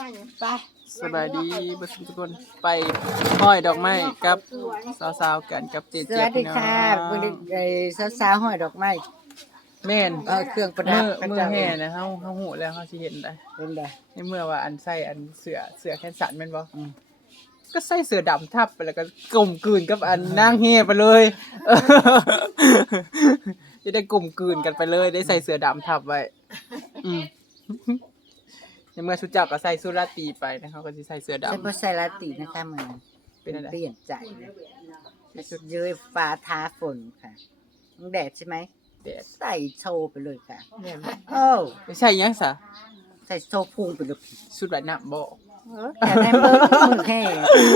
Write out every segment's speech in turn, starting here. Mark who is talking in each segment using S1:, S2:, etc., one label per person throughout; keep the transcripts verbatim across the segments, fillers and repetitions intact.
S1: ไป
S2: สบายดีเบ่ทุกคนไปห้อยดอกไม้กับสาวๆกันกับเจ
S1: ส
S2: เจี๊ย
S1: วั
S2: บ
S1: สดีค่ะบริไอ้สาวๆห้อยดอกไม้
S2: แม่น
S1: เออเครื่องประดั
S2: มื
S1: บ
S2: อมือแห่นะเฮาเฮาฮู้แล้วเฮาสิเห็นได้
S1: เป็นได
S2: ในเมื่อว่าอันใส่อันเสื้อเสื้อแขนสั้นแม่นบ่
S1: อืม
S2: ก็ใส่เสื้อดำทับไปแล้วก็กลมกลืนกับอันนางเฮไปเลยเออจะได้กลมกลืนกันไปเลยได้ใส่เสื้อดำทับไว้อืมในเมื่อชุดเจ้าก็ใส่สุราตรีไปนะเขาก็สิใส่เสื้อดำ
S1: แต่บ่ใส่ลาตินะคะมึง
S2: เป็นอะไร
S1: เปลี่ยนใจชุดเย้ยฟ้าท้าฝนค่ะมึงแดดใช่ไหม
S2: แดด
S1: ใส่โชว์ไปเลยค่ะ
S2: แม่น
S1: โอ้
S2: ไม่ใช่หยังซะ
S1: ใส่โชว์พุงไปเลย
S2: ชุดว่ายน้ำบ่
S1: เออแต่ในมือมือแห่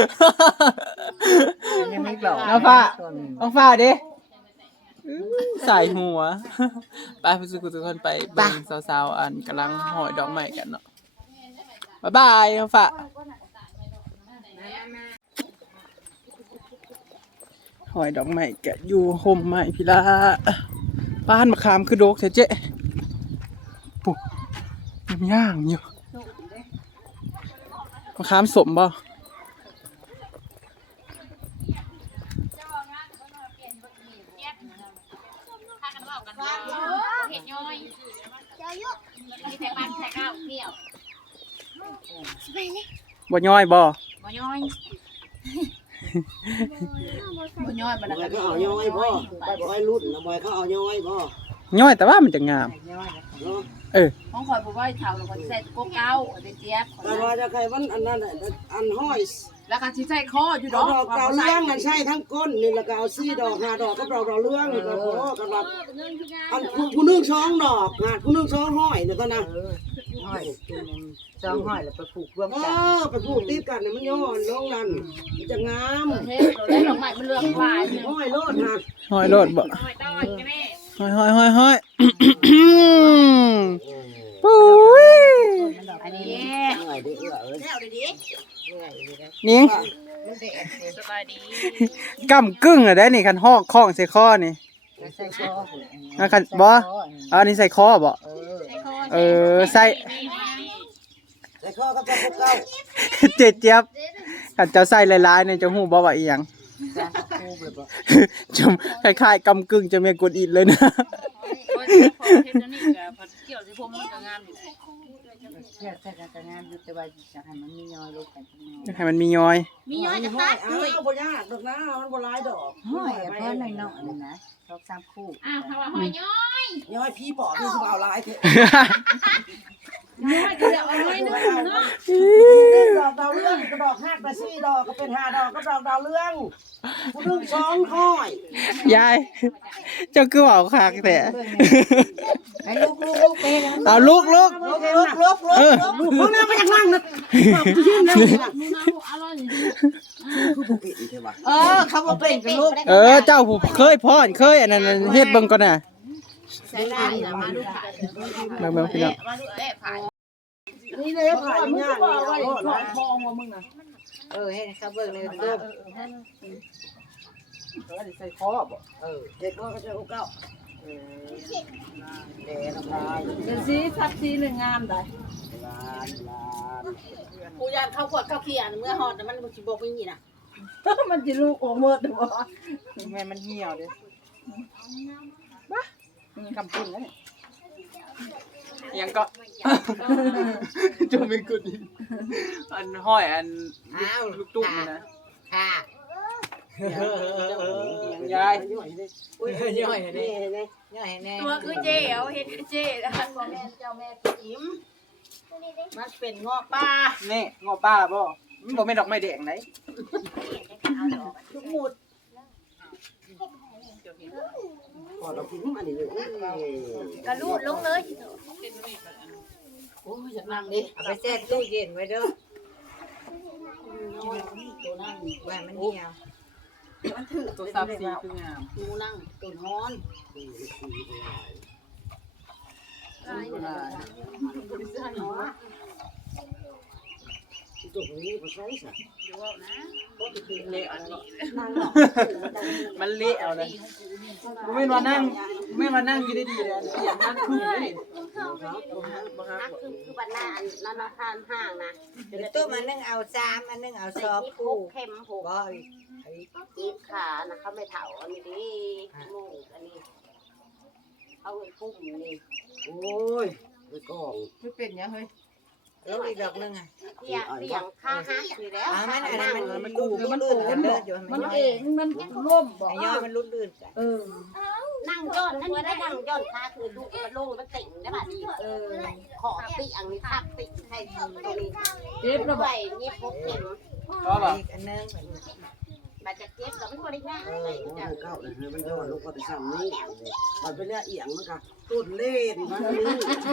S1: ยังไม่บอก
S2: น้องฟ้า
S1: ตัวหนึ่ง
S2: น้องฟ้าดิใส่หัว ไปพี่สุกุทุกคนไปเบิ่งสาวๆอันกำลังหอยดอกไม้กันเนาะบ๊ายบายน้องฟ้าหอยดอกไม้แกะอยู่ห่มไม้พี่ละบ้านมะขามคือโดกแท้เจ๊ปุ๊บยังย่างอยู่มะขามสมบ่
S3: เห็ดย้อยมีแต่ปันใส่ข้าวเปรี้ยว
S2: บ่ย่อยบ่
S3: บ่ย้อยบ่ย้อยบ่แล้ว
S4: บ
S3: ก็
S4: อยเขาเอาย้อยพ่อบอยรุ่นนะบอยเขาเอาย้อยพ่อย่
S2: อยแต่ว่ามันจะงาม
S4: เนาะ
S2: เออ
S3: ของข่อยบ่ว่าเฒ่าแล้วก็สิใส่กกเก้าเอาเจี๊ยบ
S4: แต่ว่าจะใครวันอันนั้นน่ะอันห้อย
S3: แล้วก็สิใส่คออยู่ด
S4: เอา
S3: อก
S4: ดอกดาวเรื่องนั่นใช่ทั้งก้นนี่แล้วก็เอาซี่ดอกหาดอกก็ดอกดาวเรื่องนี่ก็พอกันว่าอันผู้ผู้นึงสองดอกหาผู้นึงสองห้อยเนี่ยก็นะ
S1: เออห้อยตัวหนึงสองห้อยแล้วไปผูกร่วม
S4: เอ
S1: กัน
S4: อไปพูดติดกันเนี่ยมันย้อนลงนั่นมันจะงาม
S3: เฮ็ดเราได้ดอกไม้มันเลือกหลายเนี่ย
S4: ห้อยโลดนะ
S2: ห้อยโลดบ่
S3: ห้อยต้อยแม่
S2: ห้อยห้อยห้อยห้อยปุ้ย
S3: อันนี้
S4: เหนื่อยดิเอื้อเอ้ย
S2: นิ่ง
S3: สบายดี
S2: กำกึ่งอะได้นี่คันหอกข้องใส่คอนี่
S1: ใส่คอ
S2: อ่ะคันบ่เอาอันนี้ใส่คอบ่
S1: เออ
S3: ใส่คอ
S2: เออใส่
S4: แต่ข้อก็จะพบเก้า
S2: เจ็ดเจี๊ยบคันเจ้าใส่หลายๆเนี่ยจะฮู้บ่ว่าอีหยัง
S1: จานคู่แบบว่า
S2: จมคล้ายๆกำกึ่งจะมีกดอิดเลยนะ
S3: โอ้ยเฮ็ดตัวนี้ก็ผัดเกี่ยวสิผมมันก็งามอยู่
S1: เชื่อใส่กันแต่งานอยู่แต่ว่าจะให้มันมีน้อยลงกันจังหน่อย
S2: ให้มันมีย้อย
S3: มีย้อยจะ
S4: ห้
S3: ตั
S4: อย
S3: ด
S4: อ้าวบ่ยากดอกนะมันบ่หลายดอก
S1: ห้อยอะเพิ่นน้อยๆนี่นะสองสามคู่
S3: อ้าวถ้าว่าห้อยย้อย
S4: ย้อยพี่ปอบพี่สิบ่เอาหลายเถอะ
S3: ย้อยก็เดี๋ยวเอาน้อยนึงเนาะ
S4: ดอกดาวเรื่องก็ดอกห้ากระซี่ดอกก็เป็นห้าดอกก็ดอกดาวเรื่องผู้นึงสองห้อย
S2: ยาย เจ้าคือเว้าคักแต่
S1: ให้ลูกลูกลูกเต้น
S2: เอาลูกลูก
S4: ลุกลุกลุกลุกลุกมึงน่ามาจากนั่งนะบอกกูยืนแล้วนี่ล่ะ
S3: มึงเอาอร่อยดี
S4: ผู้ผิดใช่ปะ
S1: เออเขาบ่เป็นกับลูก
S2: เออเจ้าผู้เคยพรเคยอันนั้นเฮ็ดเบิ่งก่อนน่ะ
S3: ใส่ได้นะมาดูค่ะ
S2: เบิ่งเบิ่งพี่น้อง
S3: มาดูเอ๊ะผ่าน
S4: นี่เลยผ่านมึงก็บอกว่าถอยคอหัวมึงนะ
S1: เออให้เขาเบิ่งในเริ่ม
S2: ใส่คอบ่
S4: เออเด็กก็จะเอาเก้าเออเด็กลาน
S3: เป็นสีทับสีหนึ่งงามได้
S4: ลานลาน
S3: กูยานเข้าขวดเข้าเขียนเมื่อหอดมันสิบอกอย่างนี้นะ
S4: มันจะลูกโอเมิร์ดหรือเปล่า
S2: แม่มันเหี่ยวเด้บ่กำปุ่นแล้วยังก็ จะมีกุดอันห้อยอัน
S1: อ้าว
S2: ลูกตุ้มนี่นะ
S1: ค่ะ
S2: ยาย
S4: ย่อยเลย
S2: อุ้ยย่อย
S4: นี่
S2: นี่
S4: เลย
S1: ย่อยให้แน่
S3: ตัวคือเจ๊เอาเห็ดคือเจ๊นะคะพ่อแม่เจ้าแม่ติ๋มมันเป็นงอป้า
S2: นี่งอป้าบ่มันบ่แม่นดอกไม้แดงไหน
S3: ทุกหมุด
S4: พอเราพิมพ์อันนี้เลย
S3: กระลูดลงเลยโอ้ยอยากนั่งดิ
S1: เอาไปแช่ตู้เย็นไว้เด้อ
S3: ตัวนั่ง
S1: ว่ามันเหี่ยว
S3: มันถือ
S2: ตัวซับซีคืองาม
S3: ตูนั่งตูนอน
S4: ตัวนี้ก็ใช้สิ
S2: เละเอาเนาะมันเละเอาเลยบ่แม่นว่านั่งบ่แม่นว่านั่งอยู่ดีๆเลยเสียงมันคือเลย
S4: เครับบ่ฮักบ่ฮั
S3: นั
S4: ก
S3: กคือคือบ้านหน้าอันนั้นทานห้างนะ
S1: ตู้มันนึงเอาสามอันนึงเอา
S3: ใส่
S1: สอง
S3: ที่
S1: คู่
S3: เข็มผู
S1: บ่ไอ้
S3: กีบขานะเขาไม่เถาอันนี้ดิมูกอันนี้เขาเป็นพุ่มนี่
S4: โอ้ยไปกอง
S5: ไม่เป็นยังเฮ้ย
S1: แล้วอีกดอกนึงอ่ะ
S3: เสียงเสียงค่าฮักอยู่แล้ว
S1: อ่ามันอันนั้นมัน
S2: มัน
S1: กูมันลื่นกันเด้ออยู่
S5: มันเองมันร่มบอก
S1: ไอ้ย่อมันลื่นลื่นกัน
S5: เออ
S3: นั่งย้อนนั่นนี่ได้นั่งย้อนขาคือดูมันลงมันติ่งได้ป่ะนี่
S5: เออ
S3: ขอติอังนี้ทับติให้ตัวนี้
S5: เจ็บแล้ว
S3: ไป
S5: บ่
S3: นี่พกเข็ม
S2: ก็บ่
S1: อีกอันนึง
S3: มาจากเจ็บเราไม่ควรได้ง่าย
S4: เออโอ้ยเก้าเลยมันย้อนลงก็ไปซ้ำนี่มันเป็นเรื่องเอียงมันก็ต้นเล่นมันนี่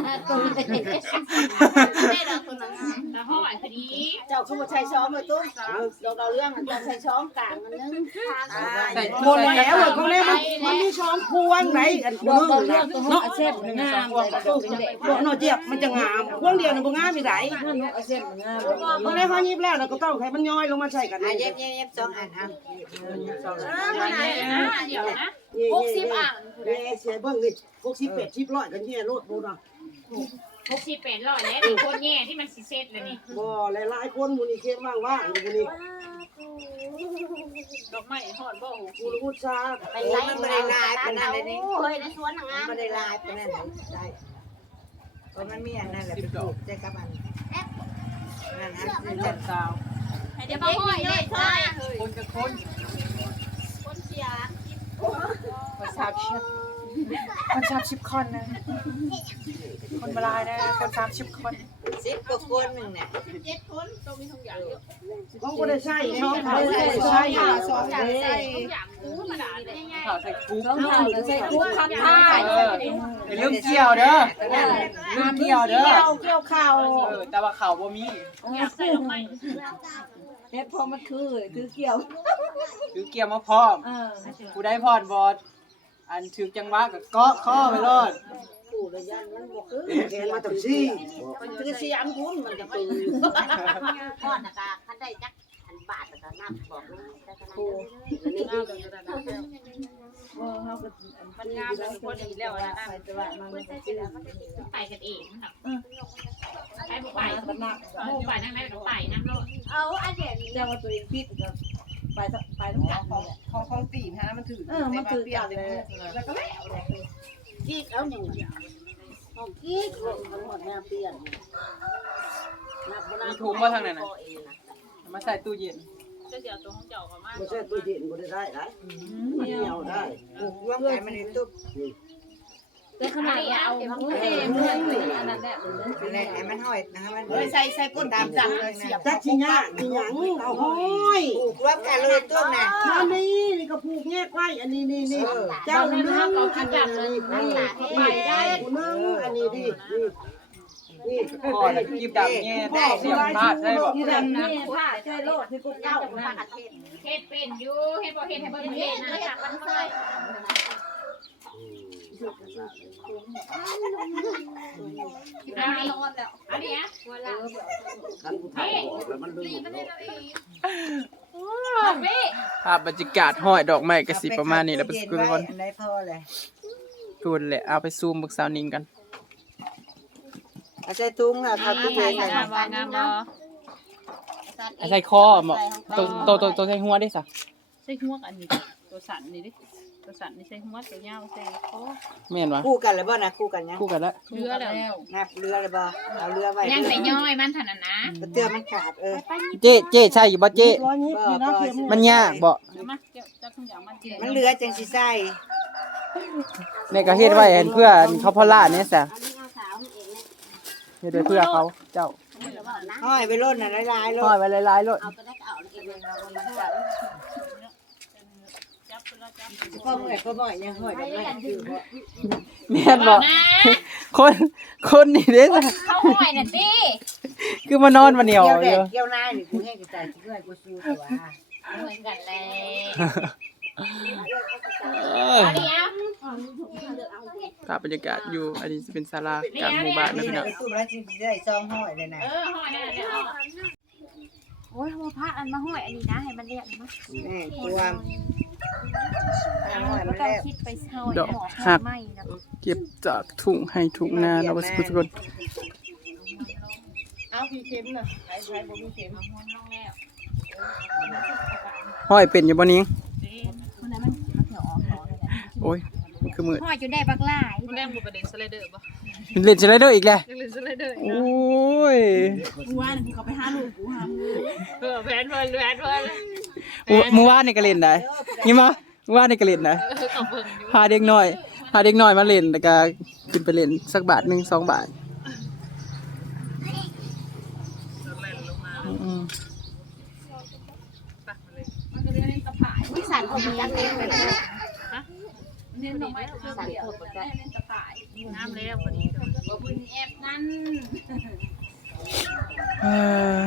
S3: ได้ดอกคนนั้น
S6: แล้วห้อยพอดี
S3: เจ้าเขามาใช้ช้อมเลยตุ้มดอกเราเรื่องเจ้าใช้ช้อมกลางมันนึง
S2: ใส่
S4: หมดแล้วอะเขาเล่นมันมันมีช้อนพวงไหนอันพ
S5: ด
S4: ว
S5: อก
S4: ง
S5: ดอกเลือ
S4: นะ
S5: กตัวอาเซฟงามเลยดอกเด็ก
S4: พวกนอเจี๊ยบมันจะงามพวงเดียวน่ะบ่งามมีได
S5: นั่นนกอาเซฟงาม
S4: เขาเล่นพอยิบแล้วเราก็ต้องให้มันย่อยลงมาใส่กัน
S1: อ่ะ
S4: นี่
S1: เย็บเย็บเย็บสองอันอ่ะสองอัน
S6: เดี๋ยวนะ
S4: หกสิบอ่ะเด้เสียเบิ่งนี่หกสิบแปดสิบร้อยกันเนี่ยโลดบ่น่ะ
S6: หกสิบแปดร้อยแล้วโคตรแย่ที่มันสิเซ็ตเลยนี่
S4: บ่หลายๆคนหมู่นี่เข้มว่างๆอยู่หมู่นี่
S6: ดอกไม้หอดบ่หู
S4: กูรู้ซา
S3: ไปไล่ไปไล่ไปนั่นเลยนี่เฮ้ยในสวนงาม
S1: ไม่ได้ลายไปนั่นได้เพราะมันมีอันนั้นแหละไปปลูกใจกับอันนั่นนะคือ
S2: เจ็ดสาว
S6: เดี๋ยวมาห้อยเลยใช่
S2: คนกับคน
S3: คนเสีย
S2: คนสามชิบคนสามชิบคนนะคนบลายนะคนสามชิบคน
S1: สิบกว่าคนหนึ่งเนี่ย
S6: เจ็ดคนต้องมีทุกอย่างเยอะ
S4: ของบ่ได้ใช้ช่องเขา
S5: ใส่
S4: บ่ได้
S5: ซอ
S4: ใช้
S5: ยค่ะซอย
S6: ใส่
S5: ใส่
S6: ทุกอย่างธรรมดาเลย
S2: ข่าวใส่กุ๊ก
S5: ต้องเผาแล้วใส่กุ๊กคัดผ้า
S2: เอออย่าลืมเกี่ยวเด้อลืมเกี่ยวเด้อ
S5: เกี่ยวเกี่ยวข้าว
S2: เออแต่ว่าข่าวบ่มี
S6: อยากใส่ดอกไม้
S5: เฮ็ดพอมันคือคือเกี่ยว
S2: ถือเกี่ยวมาพร้อม
S5: เออ
S2: ผู้ได้พรบอดอันถือจังหวะกับเกาะข้อไปรอด
S3: ปู่ระยันมันบอกคือ
S4: แทนมาตั้งซี่
S3: มันคือเสียมคุณมันจะปืนทอดนะกะคันได้จักพันบาทแล้วก็นับบอกนะแต่ขนาดนี้นี่
S5: เออเฮาก็
S6: มันงามเลยพอดีแล้วนะ
S5: ไปตลาดมันก็ซื้อ
S6: ไปกันเองครับไปบุกไป
S5: มันหนัก
S6: บุกไปนั่งได้ก็ไปนั่งรถ
S3: เอาอันเด่น
S5: แต่ว่าตัวเองผิดก็ไปไปต้องกันของของของตีนฮะมันถือเออมันถือกันเลยแล้วก็แล้ว
S3: กีกเอาอย่างนี้ห้องกีกทั้งหมดเนี่ยเปลี่ยนนับ
S2: มีถุงว่าทางไหนน่ะมาใส่ตู้เย็น
S6: จะเดี๋ยวตัวของเจ้าเขามา
S4: บ่ใช่ตู้เย็นบ่ได้ได้ได้มันเหนียวได้
S1: ปลูกร่วมกันมันในตู้
S5: แต่ขนาดเอาเมื่อเองเมื่ออันนั้นแหละ
S1: อะไรไอ้มันห้อยนะคะมัน
S5: เฮ้ยใส่ใส่ก้นตามจังเลยเสียบ
S4: จักสิยากสิหยังเอาห้อย
S1: ปลูกร่วมกันเลยตู้น่ะ
S4: มานี่นี่ก็ผูกแยกไว้อันนี้นี่นี่เจ้านึงอันนี้นี่ไปได้ผู้นึงอันนี้ดินี่นี่
S2: พ่อแล้วกีบดำแง่ได้เสียบพลาดได้บ่
S5: ที่แบบนี้ผ้าใช่โลดที่กุ๊ก
S3: เจ้า
S5: เจ้า
S3: พ
S5: นั่น
S3: ระเทศ
S6: เฮ็ดเป็นอยู่เฮ็ดบ่เฮ็ดให้เบิ่ง
S3: เท
S6: เฮ็
S3: ศ
S6: ด
S3: นะ
S6: นะ
S3: จากมันเคย
S6: อันนี้อันนี้อ่ะ
S4: คันผู้ไทยบอกแล้วมันลืมเนาะ
S6: พี่
S2: ภาพบรรยากาศห้อยดอกไม้ก็สิประมาณนี้แหละเป็นทุกคน
S1: อันไหนพอเลย
S2: ทุนแหละเอาไปซูมบึกสาวนิงกัน
S1: เอาใส่ถุงแล้วเอาตู้เย็นใส่
S6: งามบ่งามบ่
S2: เอาใส่คอเหมาะตัวตัวตัวตัวใส่หัวได้ซะ
S6: ใส่หัวอันนี้ตัวสันนี่ดิตัวสันนี่ใส่หัวตัวยาวใส่คอ
S2: แม่นวะ
S1: คู่กันเลยบ่นะคู่กันยัง
S2: คู่กันแล้ว
S6: เรือแล้ว
S1: นับเรือเลยบ่เอาเรือไว้
S6: ยังใส่ย่อยมันเท่านั้นนะ
S1: เตือมันขาดเออ
S2: เจ๊เจ๊ใช่อยู่บ่เจ๊
S4: ร้อยนี้นี่นะเข็ม
S2: มันยากบ่
S6: เดี๋ยวมาเจ้าเจ้าทุกอย่างมันเจ็บ
S1: มันเหลือจังสิใส่
S2: แม่ก็เฮ็ดไว้เพื่อเขาพอล่าเนี่ยซะ
S3: อันนี้เอาสาวนี่เองเนี่ย
S2: เฮ็ดไว้เพื่อเขาเจ้า
S3: ไม่รู้ว่านะ
S1: ห้อยไปร่นน่ะหลายๆโล
S2: ห้อยไว้หลายๆโลด
S3: เอาตัวได้ก็เอาเองเลยเรามันจะ
S6: จับแล้วจับ
S1: ก็เมื่อยก็บ่อยยังห้อยดอกไม้คือบ่
S2: แม่นบ่คนคนนี่เด้ซะ
S6: เข้าห้อยน่ะติ
S2: คือมานอนวันเดียว
S1: เกี่ยวแด
S2: เดี
S1: ด
S2: ยว
S1: เกี่ยวนายนี่กูให้กูใส่กูให้กูสู้ตัว
S6: เหมือนกันเลย
S2: เอ้ย
S6: อันนี้อ่ะ
S2: ภาพบรรยากาศอยู่อันนี้จะเป็นศาลากลางหมู่บ้านนะ
S1: นี่
S2: พี่น้
S1: นะ
S2: อง
S1: ตู้แล้วสิได้ซองห้อยเลยนะ
S6: เออห้อยนั่นแหละเอา
S7: โอ้ยหัวพระอันมาห้อยอันนี้นะให้มันเรียกนะ
S1: นี่ตัวมันแล้ว
S7: คิดไปเช่า
S2: ดอก
S7: หมอ
S2: หัก
S7: ไม่นะ
S2: เก็บจากทุ่งให้ทุ่งนาเราก็สกุลสกุล
S5: เอาพี่เข็มน่ะใช้ใช้บ่มีเข็ม
S2: ห้อยเป็นอยู่บ่นิ้ง
S7: คนนั้นมันเหี่ยวออกหมอเลยแหละ
S2: โอ้ยมันคือมือ
S7: พ่อจะได้บักหลาย
S6: มันแรงบ่ประเด็นสไลเดอร์บ่
S2: เล่นสไลเดอร์อีกแล้ว
S6: ยังเล่นสไลเดอร์
S2: โอ้ย
S7: กูว่าน่ะเขาไปหาลูกกูหา
S6: เออแผนเพิ่นแผนเพิ่น
S2: เมื่อวานนี่ก็เล่นได้นี่มาเมื่อวานนี่ก็เล่นได้
S6: เออกับเพิ่นอยู่
S2: พาเด็กน้อยพาเด็กน้อยมาเล่นแล้วก็กินไปเล่นสักบาทหนึ่งสองบาทอืม
S3: วิสันคนยักษ์เองเลยนะ
S6: ฮะ
S7: เน้นลงไป
S3: วิสันโคตรบ่ได้
S7: เน้นตะปาย
S6: น้ำแล้วพอดี
S7: บ่บุญแอบนั่น
S2: เอ่อ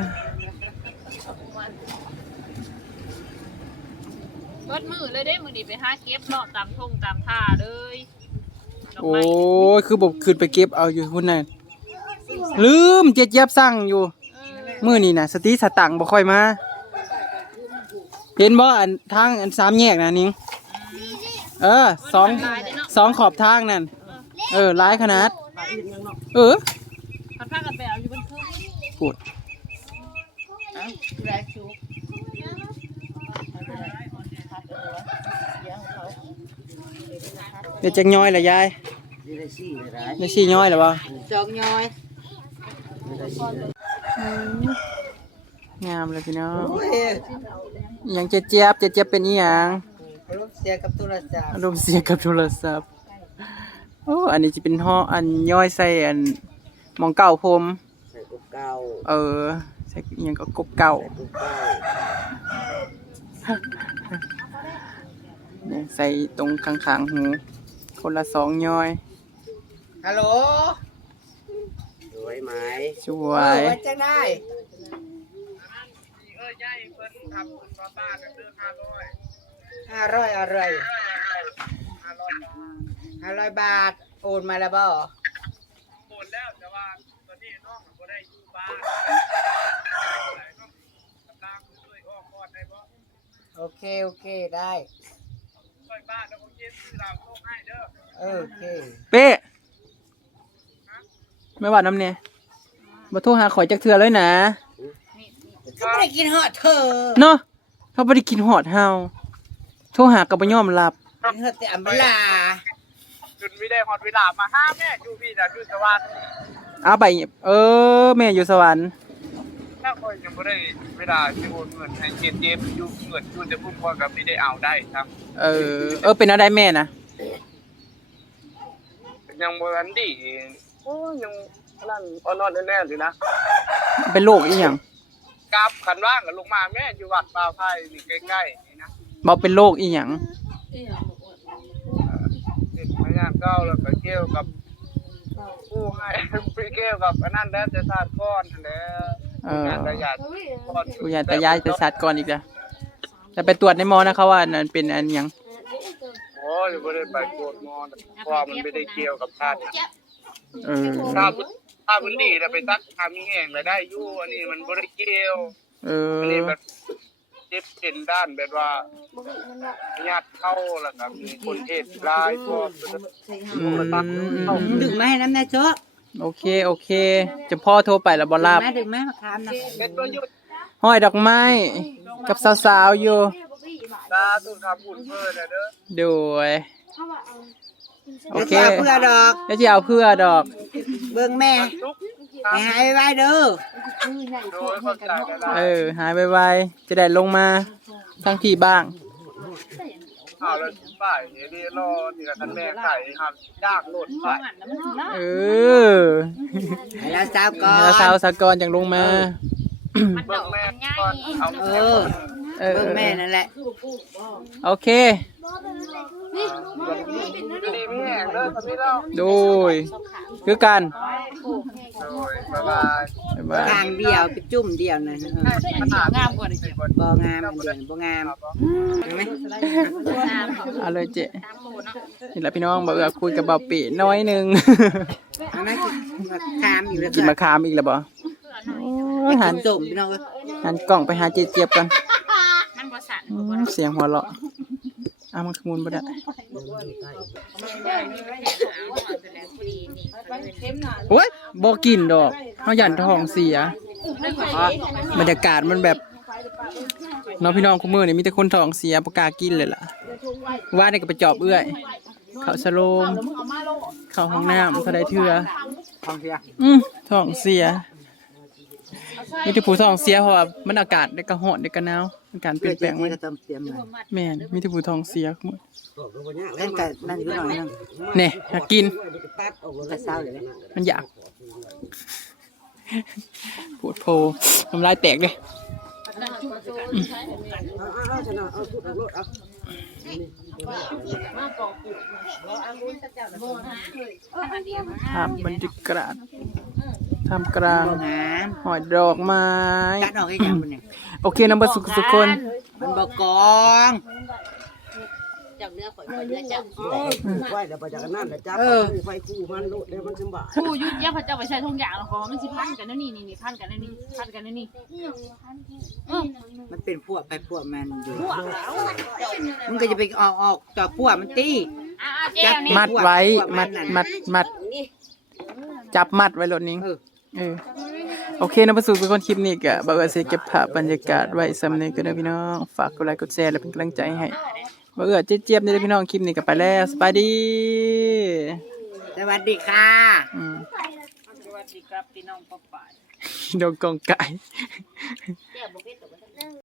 S6: รถมือเลยเด้มื้อนี้ไปหาเก็บเลาะตามทุ่งตามท่าเลยดอก
S2: โอ้
S6: ไม้
S2: ยคือบอกขึ้นไปเก็บเอาอยู่พุ่นน่ะลืมเจ็ดเย็บสั่งอยู่
S6: เออ
S2: มื้อนี้น่ะสติสตังค์บ่ค่อยมาเห็นบ่อันทางอันสามแยกน่ะนิ้งเออสองสองขอบทางนั่นเออหลายขนาดเออ
S6: พัดพากันไปเอาอยู่บนเครื่อง
S2: พูด
S5: แรกชุบ
S2: เดี๋ยวจักย้อยล่ะยาย
S4: นี่ได้ซี่ได้
S2: ได้สิย้อยล่ะบ่
S1: จองย้อย
S2: งามเลยพี่น้อง
S1: โอ้ย
S2: อหยังเจี๊ยบเจี๊ยบเป็นอีหยัง
S1: รถเสียกับโทรศัพท์
S2: อารมณ์เสียกับโทรศัพท์โอ้อันนี้จะเป็นห่ออันย่อยใส่อันหมองเก่าผม
S4: ใส่กุ๊กเก้า
S2: เออใส่อีหยังก็กบเก่า
S4: ใส่กุ๊กเก้า
S2: เนี่ยใส่ตรงข้างๆหูคนละสองย่อย
S1: ฮัลโหล
S4: สวยไหม
S2: สวย
S1: ว่าจะได้ห้าร้อยอะไรห้าร้อยบาทโอนมาแล้วบ่
S8: โอนแล้วแต่ว่าตอนนี้น้องก็ได้อยู่บ้านกำลังช่วยอ้อมกอดได้บ่
S1: โอเคโอเคได้
S8: ช่วยบ้านแล้วก็เย็นซื้อเราส่งให้เด้อ
S1: เออโอเค
S2: เป๊ะไม่ว่าน้ำเนี่ยมาโทรหาข่อยจักเทื่อเลยนะ
S1: ก็ไม่ได้กินเหาะเธอ
S2: เนาะเขาบ่ได้กินหอดเฮาโทรหาก็บ่ยอมรับ
S1: กินเหาะแต่อัมบลา
S8: จุนไม่ได้ฮอดเวลามาห้าแม่อยู่พี่น่ะอยู่สวรรค์
S2: เอาไปเออแม่อยู่สวรรค์
S8: ถ้าคอยยังบ่ได้เวลาสิโอนเงินให้เจ็บเจ็บอยู่เงินอยู่แต่พุ่นพ่อก็ไม่ได้เอาได้ครับ
S2: เออเออเป็นอะไรแม่นะ
S8: ยังบ่ทันดีโอ้ยังนั่นอ่อนๆแน่ๆอยู่นะ
S2: เป็นโรคอีหยัง
S8: กราบขันว่างก็ลงมาแม่อยู่วัดป่าไผ่นี่ใกล้ๆนี่นะ
S2: บ่เป็นโรคอีหยัง
S8: เด็กพยานเก้าแล้วก็เกี่ยวกับผู้ให้พี่เกี่ยวกับอันนั้นแล้วแต่ศาสตร์ก้อนนั่นแหละ
S2: เออ
S8: งานประหยัดก้อน
S2: กูอยากจะย้ายไปสัตว์ก่อนอีกจ้ะแต่ไปตรวจในหมอนะเขาว่านั่นเป็นอันหยัง
S8: โอ้ยไม่ได้ไปโกดมอนเพราะว่ามันไม่ได้เกี่ยวกับชาติ
S2: เออ
S8: ถ้าถ้าพื้นดีแล้วไปตักทำมีแห้งแล้วได้อยู่อันนี้มันไม่ได้เกี่ยว
S2: เอ
S8: อัน
S2: อ
S8: นี้แบบเจ็บเป็นด้านแบบว่าญาติเข้าแล้วก็มีคนเทศร้ายพวก
S2: อืมอืม
S1: ดึงมาให้น้ำนะโจ๊ก
S2: โอเคโอเค จะพ่อโทรไปแล้วบ่รับ
S1: มาดึงมามาคามนะ
S8: เป็นประโยชน์
S2: ห้อยดอกไม้กับสาวๆอยู่
S8: ตาตุทำบุญเพื่อนะเด้อ
S2: โดยโอเค
S1: ดี๋ยวจะาเพื่อดอก
S2: แล้วจะเอาเพื่อดอก
S1: เบิ่งแม่
S8: ทุก
S1: ให้หายไว้เด้อ
S8: โดยเข้าใจกันได้
S2: เออหายไวๆจะได้ลงมาทั้งที่บ้าง
S8: ข่าวแล้วป้ายเฮดีรอที่ละคันแม่ไข่ครับยากโลดไป
S2: เออ
S1: ให้เราสาวก่อน
S2: แล้วสาวสากรจังลงมา
S8: เบิ่งแม่ก่อนเอา
S1: เออ
S2: เออ
S1: เบิ่งแม่นั่นแหละ
S2: โอเค
S8: ดีไม่แห้งเด้อคนนี้เรา
S2: โดยคือกัน
S8: โดยบ๊ายบาย
S2: บ๊ายบาย
S1: ทางเดียวไปจุ่มเดียวนะเออ
S8: ขนาด
S6: งามกว่าดิ
S1: บ่งามอันเดียวบ่งามเห็นไหม
S2: เอาเลยเจ๊นี่แหละพี่น้องบ่เอือคุยกับเบาปีน้อยหนึง
S1: เอาไหมมาคามอยู่แล้ว
S2: กินมะขามอีกแล้วบ่โอ้ยหัน
S1: จุ่มพี่น้องเอ้ย
S2: หันกล่องไปหาเจ๊เจี๊ยบกัน
S6: มันบ่สั่น
S2: อืมเสียงหัวเราะอ้าวมันขมูลบ่ได้ โอ้ยบ่กินดอกเฮายันท้องเสียบรรยากาศมันแบบเน้องพี่น้องคุมื้อนี่มีแต่คนท้องเสียบ่กล้ากินเลยล่ะว่านี่ก็ไปจอบเอื้อยเข้าสโลมเข้าห้องน้ำเท่าใดเทื่อ
S1: ท้องเสีย
S2: อืมท้องเสียมีแต่ผู้ท้องเสียเพราะว่ามันอากาศได้ก็ร้อนได้ก็หนาวมันการเปลี่ยนแปลงมัน
S1: ก็เติมเตรียมเลย
S2: แม่นมีแต่ผู้ท้องเสียคุมื้อ
S1: เล่นกันนั่นอยู่หน่อยนึง
S2: แน่อยากกิน
S1: ก็เศร้าเลย
S2: มันอยากปวดโพน้ำลายแตกเลย
S4: เอาเอาเอาชนะเอาสุดเอารถเอา
S2: ทำบรรยากาศทำกลางหอยดอกไม้
S1: ตัดออกให้ยังมันเนี่ย
S2: โอเคน้ำบสุขสุขคน
S1: มันบอกกอง
S3: เจ้าเนื้อข่อยข่อยเนื้อเจ้า
S4: ไว้เดี๋ยวไปจากนั่นเดี๋ยวจับไฟคู่มันโลดเดี๋ยวมันสบาย
S7: ผู้ยุดยักษ์พระเจ้าไปใช้ทงอย่างแล้วก็มันสิพันกันนั่นนี่นี่พันกันนั่นนี่พันกันนั่นนี่
S1: มันเป็นพวกไปพวกมันอยู่มันก็จะไปออกออกจากพวกมันตี
S7: อ่าเจ้านี่
S2: มัดไว้มัดมัดมัดจับมัดไว้รถนิ้ง
S1: เออ
S2: เออโอเคน้ำบสุขสุขคนคลิปนี้ก็บอกว่าจะเก็บภาพบรรยากาศไว้สำเนียงกันนะพี่น้องฝากกดไลค์กดแชร์และเป็นกำลังใจให้บ่เอื้อเจี๊ยบๆนี่เด้อพี่น้องคลิปนี้ก็ไปแล้วสบายดี
S1: สวัสดีค่ะ
S2: อืม
S6: สวัสดีครับพี่น้องป๊อปปาย
S2: โดนกองไก่
S3: เจ้าบ่เฮ็ดตัว